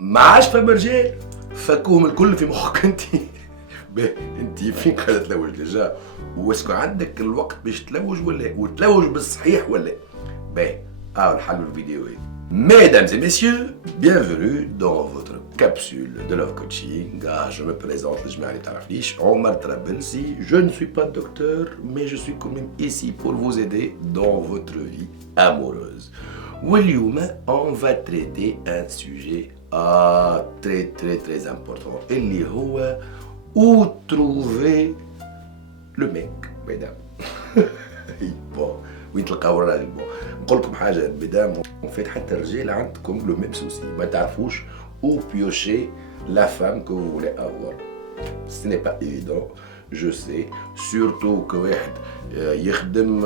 ما عادش فما رجال، فكوهم الكل في مخك انت. باهي انت فين قاعده تلوج ديجا؟ واسكو عندك الوقت باش تلوج ولا وتلوج بالصحيح ولا؟ باهي الحل من الفيديو هي. Mesdames et messieurs, bienvenue dans votre capsule de love coaching. Je me présente, je m'appelle Omar Trabelsi. Je ne suis pas docteur, mais je suis quand même ici pour vous aider dans votre vie amoureuse. واليوم on va traiter un sujet très important اللي هو où trouver le mec, mesdames. bon وين تلقاو الراجل؟ بون نقول لكم حاجه مدام، وفات حتى الرجال عندكم لو ميم سوسي، ما تعرفوش او بيوشي لا فام كو فولي افوار. سي ني با ايفيدون جو سي، سورتو كو واحد يخدم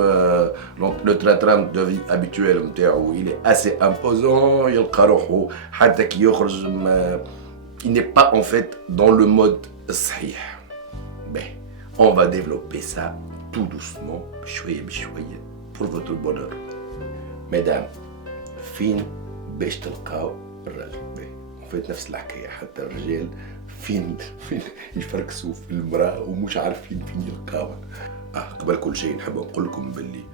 لو تران دو في ابيتويل نتاعو يلي اسي امبوزون، يلقى روحو حتى كي يخرج il n'est pas en fait dans le mode الصحيح. باهي on va développer ça tout doucement بشويه بشويه pour votre bonheur. مدام فين باش تلقاو الراجل؟ باهي وفات نفس الحكايه، حتى الرجال فين يفركسوا في المراه ومش عارفين فين يلقاوها. قبل كل شيء نحب نقول لكم باللي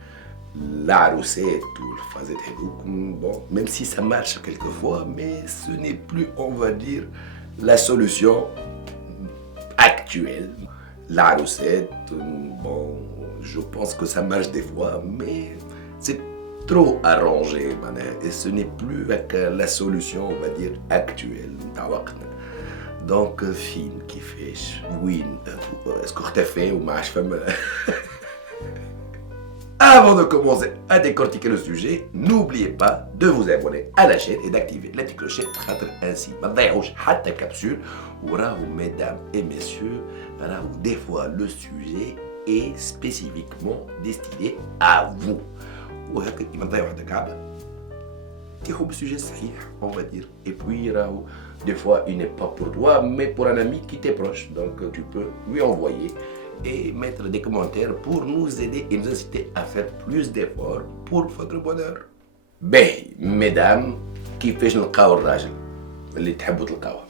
العروسات والفازات هذوكم بون ميم سي سا مارش كيلكو فوا مي سو ني بلو اون فا دير لا سوليوشن actuelle. العروسات bon je pense que ça marche des fois mais c'est trop arrangé et ce n'est plus avec la solution on va dire actuelle نتاع وقتنا. donc فين كيفاش وين اسكو اختفى وما عادش فما. Avant de commencer à décortiquer le sujet, n'oubliez pas de vous abonner à la chaîne et d'activer la petite clochette ainsi ما تضيعوش حتى كابسول. وراهو mesdames et messieurs, راهو des fois le sujet est spécifiquement destiné à vous. وهكا كيما تضيعوا حتى كعبة تاخذ بالسوجي الصحيح on va dire. Et puis راهو des fois il n'est pas pour toi mais pour un ami qui t'est proche, donc tu peux lui envoyer et mettre des commentaires pour nous aider et nous inciter à faire plus d'efforts pour votre bonheur. باهي mesdames كيفاش نلقاو الراجل اللي تحبوا تلقاوه؟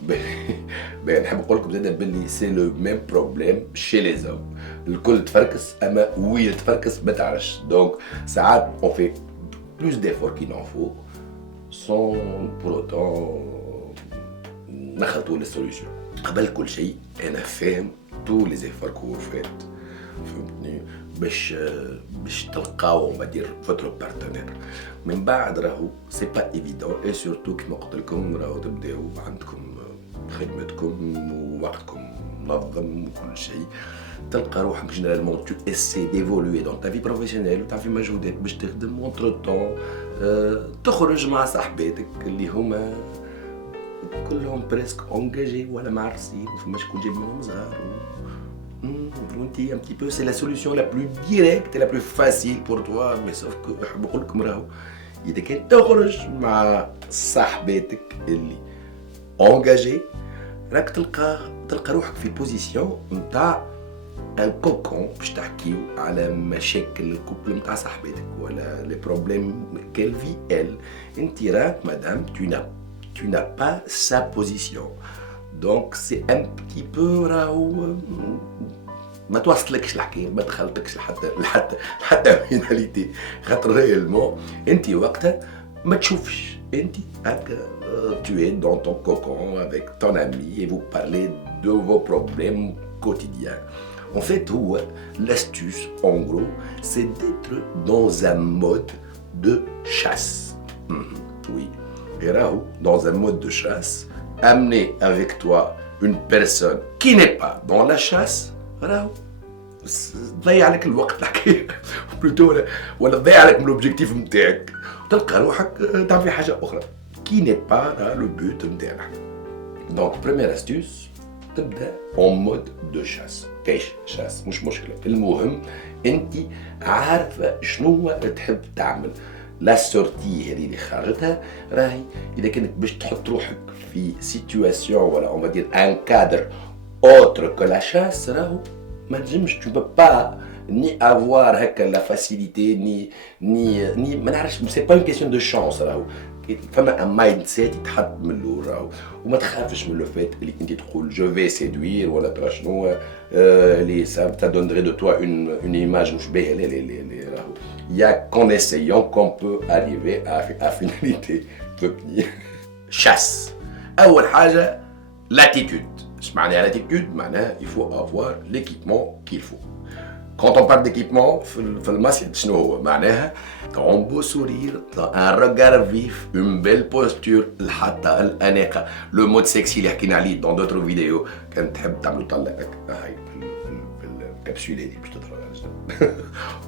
باهي نحب نقول لكم زاده باللي سي لو ميم بروبليم شي لي زوم. الكل تفركس اما وين تفركس ما تعرفش. دونك ساعات اون في بلوس ديفور كي نون فو سون بور اوتون نخلطوا لي سوليوشن. قبل كل شيء انا فاهم تو لي زيفور كو فات فهمتني باش تلقاو ما دير فوتر بارتنير. من بعد راهو سي با ايفيدون اي سورتو كيما قلت لكم راهو تبداو عندكم خدمتكم ووقتكم منظم وكل شيء، تلقى روحك جينيرالمون تو اسي ديفولوي دون تا في بروفيسيونيل وتعرفي مجهودات باش تخدم اونتر طون. تخرج مع صاحباتك اللي هما كلهم بريسك اونجاجي ولا معرسين، فماش شكون جايب منهم صغار وانت un petit peu c'est la solution la plus directe et la plus facile pour toi. mais sauf que نحب نقول لكم راهو اذا كان تخرج مع صاحباتك اللي اونجاجي راك تلقى روحك في بوزيسيون نتاع ان كوكون باش تحكيو على مشاكل الكوبل نتاع صاحبتك ولا لي بروبليم كيل في ال. انت راك مدام tu n'as pas sa position. donc c'est un petit peu راهو ما توصلكش الحكايه، ما دخلتكش لحتى فيناليتي، خاطر ريالمون انت وقتها ما تشوفش انت هكا tu es dans ton cocon avec ton ami et vous parlez de vos problèmes quotidiens. En fait, l'astuce, en gros, c'est d'être dans un mode de chasse. Oui. Et là, dans un mode de chasse, amener avec toi une personne qui n'est pas dans la chasse, راهو تضيع عليك الوقت الحكايه بلوتو ولا تضيع عليك من الاوبجيكتيف نتاعك وتلقى روحك تعمل في حاجه اخرى كي ني با لو بوت نتاعنا. دونك بريمير استيوس تبدا اون مود دو شاس. كايش شاس مش مشكله، المهم انت عارفه شنو تحب تعمل. لا سورتي هذه اللي خرجتها راهي اذا كانت باش تحط روحك في سيتواسيون ولا اون فا دير ان كادر autre que la chasse, راهو ما تنجمش tu peux pas ni avoir هكا la facilité ni ما نعرفش c'est pas une question de chance راهو فما ان مايند سيت يتحط من الاول راهو وما تخافش من لو فيت اللي انت تقول جو في سيدوير ولا ترى شنو اللي سا دونري دو توا اون ايماج مش باهيه لا راهو يا كون اسيون كون بو اريفي ا فيناليتي تبني شاس. اول حاجه لاتيتود. اش معناها لاتيتود؟ معناها il faut avoir l'équipement qu'il faut. Quand on parle d'équipement, في المسجد شنو هو؟ معناها un beau sourire, un regard vif, une belle posture, الحطة الأناقة، le mode sexy اللي حكينا عليه dans d'autres vidéos. كان تحب تعملوا طلة هاي في الكبسولة دي باش تظهر على الجنب.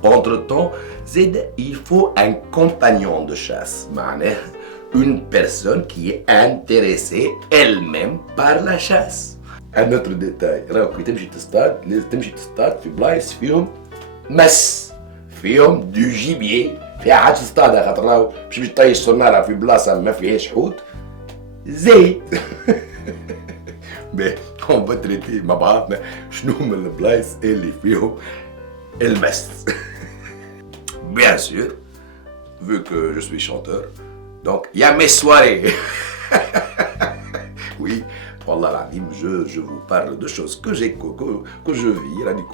Entre temps, زيد il faut un compagnon de chasse. معناها une personne qui est intéressée elle-même par la chasse. Un autre détail, راهو كي تمشي تصطاد لازم تمشي تصطاد في بلايص فيهم مس، فيهم دو جيبيي، فيها حاجة تصطادها خاطر راهو باش تطيش صنارة في بلاصة ما فيهاش حوت زيت. باهي اون با تريتي مع بعضنا شنو من البلايص اللي فيهم المس. Bien sûr, vu que je suis chanteur, donc il y a mes soirées. Oui. Wallah l'azim, je vous parle de choses que je vis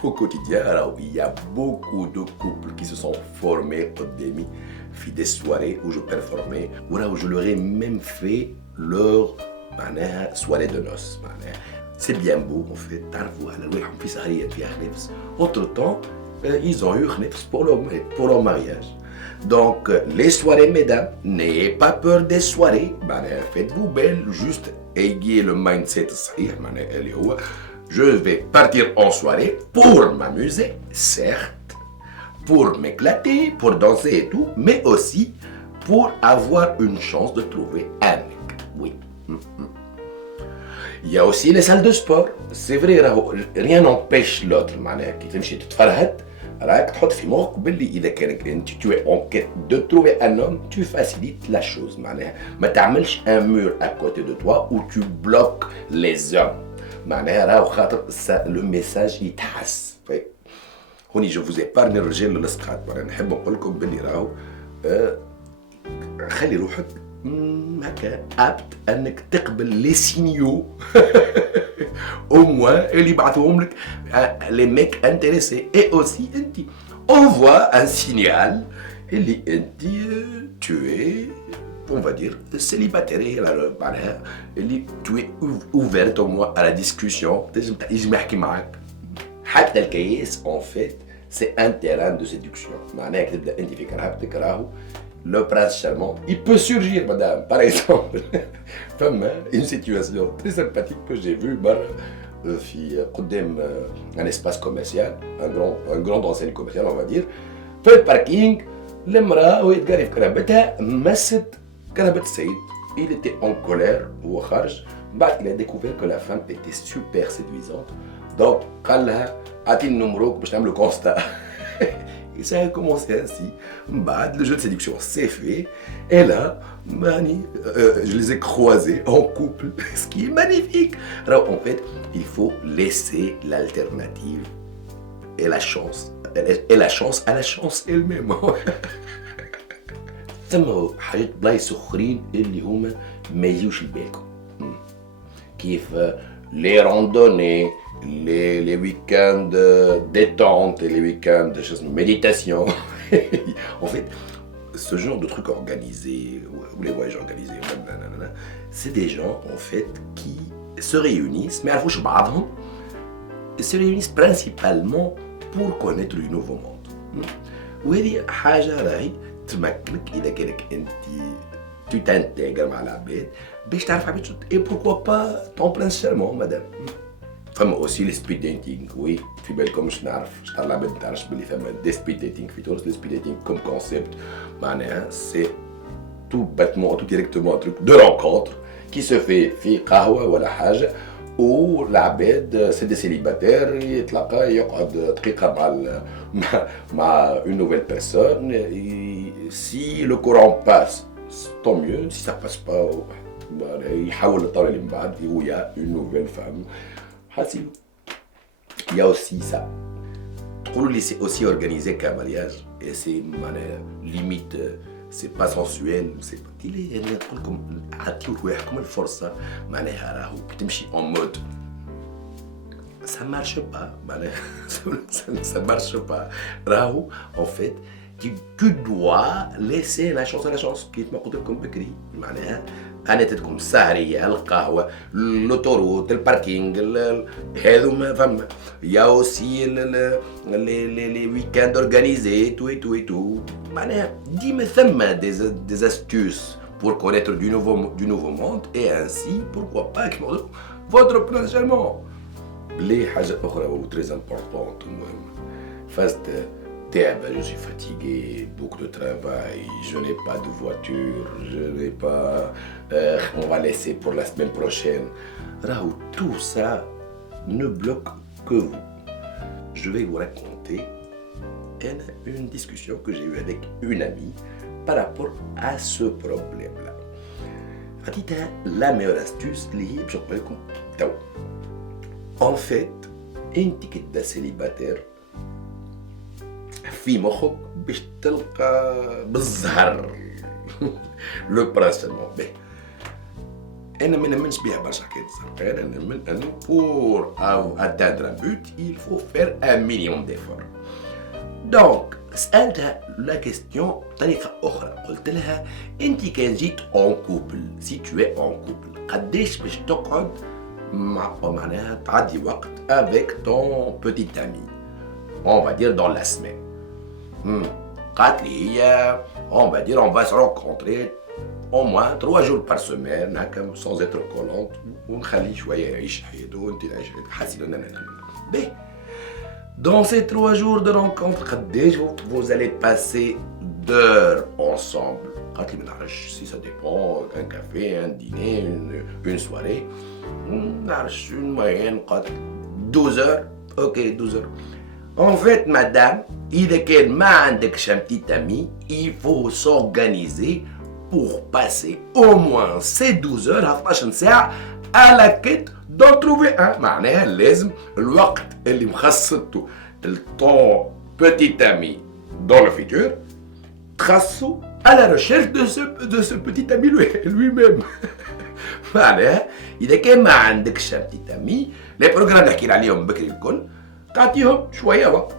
au quotidien. Alors, il y a beaucoup de couples qui se sont formés au demi, fait des soirées où je performais, où je leur ai même fait leur soirée de noces. C'est bien beau, en fait. Entre temps, ils ont eu pour leur mariage. Donc, les soirées, mesdames, n'ayez pas peur des soirées. Faites-vous belle, juste ayez le mindset صحيح معناها اللي هو je vais partir en soirée pour m'amuser, certes, pour m'éclater, pour danser et tout, mais aussi pour avoir une chance de trouver un mec. Oui. Il y a aussi les salles de sport. C'est vrai, rien n'empêche l'autre. معناها كي تمشي تتفرهد راك تحط في مخك باللي اذا كانك انت tu es en quête de trouver un homme, tu facilites la chose. معناها ما تعملش un mur à côté de toi où tu bloques les hommes. معناها راهو خاطر le message يتحس. هوني جو فوز ايبارني الرجال والسقاط. معناها نحب نقول لكم باللي راهو خلي روحك هكا ابت انك تقبل لي سينيو au moins اللي يبعثوهم لك les mecs intéressés. Et aussi انت envoie un signal اللي انت tu es on va dire célibataire معناها اللي tu es ouverte au moins à la discussion. تنجم يحكي معاك حتى الكيس en fait c'est un terrain de séduction. معناها كي تبدا انت في كرهبتك راهو le prince charmant, il peut surgir, madame. Par exemple, une situation très sympathique que j'ai vue, un espace commercial, un grand enseigne commerciale, on va dire. في الباركينج المرأة وهي تقاري في كرهبتها مست كرهبة السيد. Il était en colère وهو خارج. بعد il a découvert que la femme était super séduisante. Donc قال لها أعطيني نمروك باش نعملو كونستا. Et ça a commencé ainsi. Le jeu de séduction s'est fait. Et là, je les ai croisés en couple, ce qui est magnifique. Alors en fait, il faut laisser l'alternative et la chance. Et la chance à la chance elle-même. ثم حاجات بلايص اخرين اللي هما ما يجيوش لبالكم. كيف les randonnées, les week-ends détente et les week-ends de méditation. En fait, ce genre de trucs organisés, ou les voyages organisés, c'est des gens en fait qui se réunissent, mais se réunissent principalement pour connaître le nouveau monde. وهذه حاجة راهي تمكنك إذا كانك أنت tu t'intègres مع العباد باش تعرف عباد et pourquoi pas ton prince charmant madame. فما aussi les speed dating. Oui, في بالكم مش نعرف شطر العباد ما تعرفش باللي فما des speed dating في تونس. les speed dating comme concept معناها c'est tout bêtement tout directement un truc de rencontre qui se fait في قهوة ولا حاجة والعباد سي دي سيليباتير يتلاقى يقعد دقيقة مع une nouvelle personne. Si le courant passe tant mieux, si ça passe pas يحاول الطاولة اللي من بعد où il y a une nouvelle femme. Il y a aussi ça. C'est aussi organisé qu'un mariage et c'est limite c'est pas sensuel, c'est pas اللي نقول لكم عطيو لواحدكم الفرصه معناها راهو تمشي en mode ça marche pas معناها ça marche pas راهو en fait tu dois laisser la chance à la chance كيف ما قلت لكم بكري معناها انا تتكم السهريه القهوه لوتوروت الباركينغ هذوما فما يا اوسي لي ويكاند اورغانيزي تو معناها ديما ثم des astuces pour connaître du nouveau monde et ainsi pourquoi pas votre planchement ليه حاجه اخرى و très importante المهم فاست je suis fatigué, beaucoup de travail, je n'ai pas de voiture, je n'ai pas... on va laisser pour la semaine prochaine. Raoult, tout ça ne bloque que vous. Je vais vous raconter une discussion que j'ai eue avec une amie par rapport à ce problème-là. La meilleure astuce, en fait, une ticket de célibataire, في مخك باش تلقى بالزهر لو برانسيمون به انا ما نمنش بها برشا حكايه الزهر انا نمن انه بور اتاندر ان بوت il faut faire un minimum d'effort دونك سالتها لا كيستيون بطريقه اخرى قلت لها انت كان جيت اون كوبل سي تو اي اون كوبل قداش باش تقعد معناها تعدي وقت avec ton petit ami on va dire dans la semaine on va dire on va se rencontrer au moins 3 jours par semaine sans être collante ونخلي شويه يعيش حياته وانت تعيش حياتك حاسين dans ces 3 jours de rencontre قداش vous allez passer d'heures ensemble قالت لي ما نعرفش si ça dépend un café un dîner une soirée ما نعرفش une moyenne قالت 12 heures ok 12 heures En fait, madame, إذا كان ما عندكش un petit ami, il faut s'organiser pour passer au moins ces 12 heures 12 ساعة à la quête d'en trouver un. معناها لازم الوقت اللي مخصصته ton petit ami dans le futur تخصصه à la recherche de ce petit ami lui-même. معناها إذا كان ما عندكش un petit ami, les programmes نحكي عليهم بكري الكل تعطيهم شوية وقت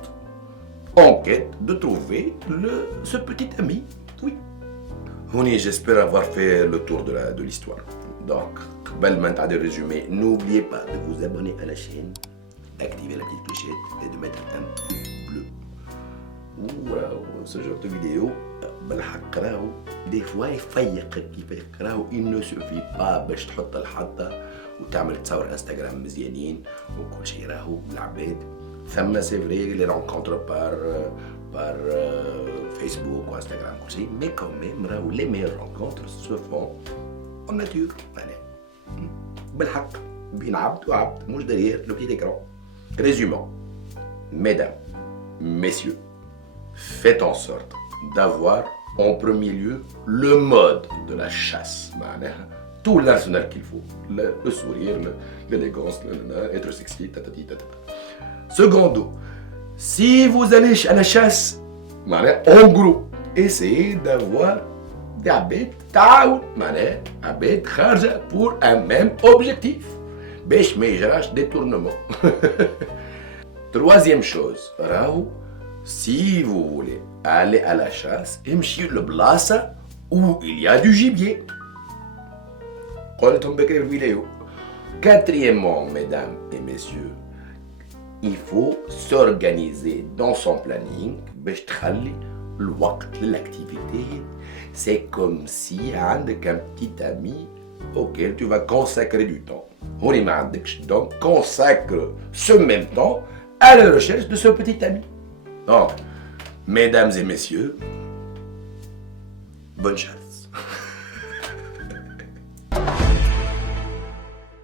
en quête de trouver ce petit ami. Oui. هوني j'espère avoir fait le tour de l'histoire. Donc, قبل ما نتعدي الريزومي, n'oubliez pas de vous abonner à la chaîne, d'activer la petite clochette et de mettre un pouce bleu. Waouh, ce genre de vidéo, بالحق راهو des fois يفيقك راهو il ne suffit pas باش تحط الحطة وتعمل تصور انستغرام مزيانين وكل شيء راهو العباد ثم سي فري لي رونكونتر par Facebook ou Instagram كل شيء mais quand même راهو les meilleures rencontres se font en nature معناها بالحق بين عبد وعبد مش derrière le petit écran. Résumons, mesdames, messieurs, faites en sorte d'avoir en premier lieu le mode de la chasse, tout l'arsenal qu'il faut, le sourire, l'élégance, être sexy, tatati tatata. Secondo, si vous allez à la chasse, en gros, essayez d'avoir des abed taout, abed kharja pour un même objectif. Bech me yjrash détournement. Troisième chose, Raoult, si vous voulez aller à la chasse, imchi le blasa où il y a du gibier. Quatrièmement, mesdames et messieurs, il faut s'organiser dans son planning. L'activité, c'est comme si avec un petit ami auquel tu vas consacrer du temps. Donc, consacre ce même temps à la recherche de ce petit ami. Donc, mesdames et messieurs, bonne chasse.